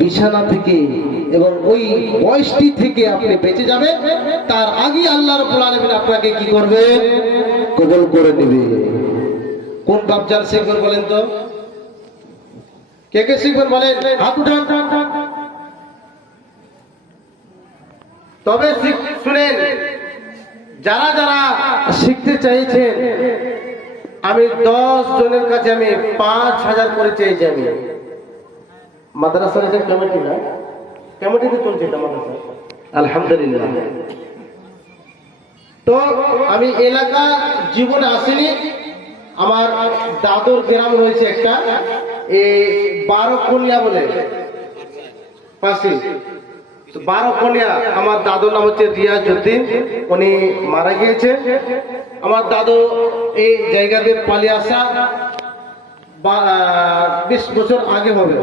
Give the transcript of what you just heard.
বিছানা থেকে এবং ওই বয়সটি থেকে আপনি বেঁচে যাবেন, তার আগে আল্লাহ রাব্বুল আলামিন আপনাকে কি করবে? কবুল করে নেবে। কোন বাপজান শিখবেন বলেন তো? কে কে শিখবেন বলেন? হাত উঠান। তবে শুনেন, যারা যারা শিখতে চাইছেন, আমি 10 জনের কাছে আমি 5,000 করে চেয়েছি। আমি মাদ্রাসার যে কমিটি না, কমিটিতে চলছে এটা মাদ্রাসা, আলহামদুলিল্লাহ। তো আমি এলাকা জীবনে আসিনি। আমার দাদুর গ্রাম রয়েছে একটা, এই 12 কনিয়া বলে পাশে, 12 কনিয়া। আমার দাদুর নাম হচ্ছে রিয়াজউদ্দিন, উনি মারা গিয়েছে। আমার দাদু এই জায়গাতে পালিয়ে আসা 20 বছর আগে হবে।